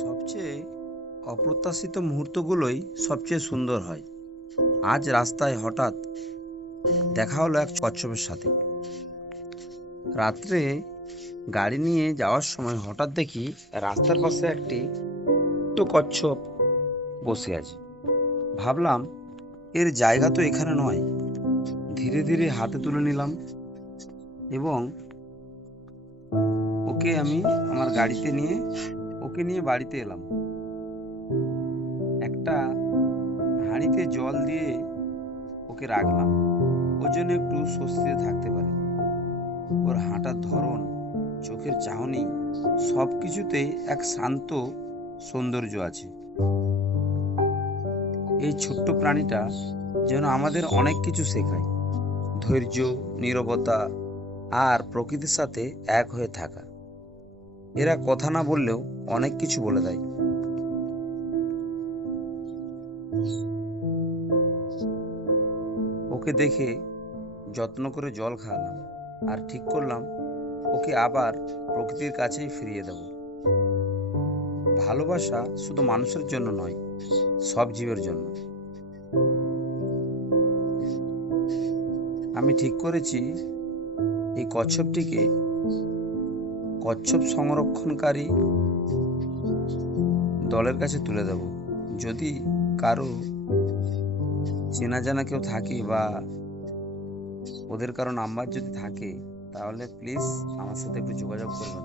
সবচেয়ে অপ্রত্যাশিত মুহূর্তগুলোই সবচেয়ে সুন্দর হয়। আজ রাস্তায় হঠাৎ দেখা হলো এক কচ্ছপের সাথে। রাত্রে গাড়ি নিয়ে যাওয়ার সময় হঠাৎ দেখি রাস্তার পাশে একটি ছোট্ট কচ্ছপ বসে আছে। ভাবলাম এর জায়গা তো এখানে নয়। ধীরে ধীরে হাতে তুলে নিলাম এবং ওকে আমি আমার গাড়িতে নিয়ে বাড়িতে এলাম। একটা হাঁড়িতে জল দিয়ে ওকে রাখলাম, ওর জন্য একটু স্বস্তিতে থাকতে পারে। ওর হাঁটার ধরন, চোখের চাহনি, সব কিছুতেই এক শান্ত সৌন্দর্য আছে। এই ছোট্ট প্রাণীটা যেন আমাদের অনেক কিছু শেখায়: ধৈর্য, নীরবতা আর প্রকৃতির সাথে এক হয়ে থাকা। এরা কথা না বললেও অনেক কিছু বলে দেয়। ওকে দেখে যত্ন করে জল খাওয়ালাম আর ঠিক করলাম ওকে আবার প্রকৃতির কাছেই ফিরিয়ে দেব। ভালোবাসা শুধু মানুষের জন্য নয়, সব জীবের জন্য। আমি ঠিক করেছি এই কচ্ছপটিকে কচ্ছপ সংরক্ষণকারী দলের কাছে তুলে দেব। যদি কারো চেনা জানা কেউ থাকে বা ওদের কারো নাম্বার যদি থাকে, তাহলে প্লিজ আমার সাথে একটু যোগাযোগ করবেন।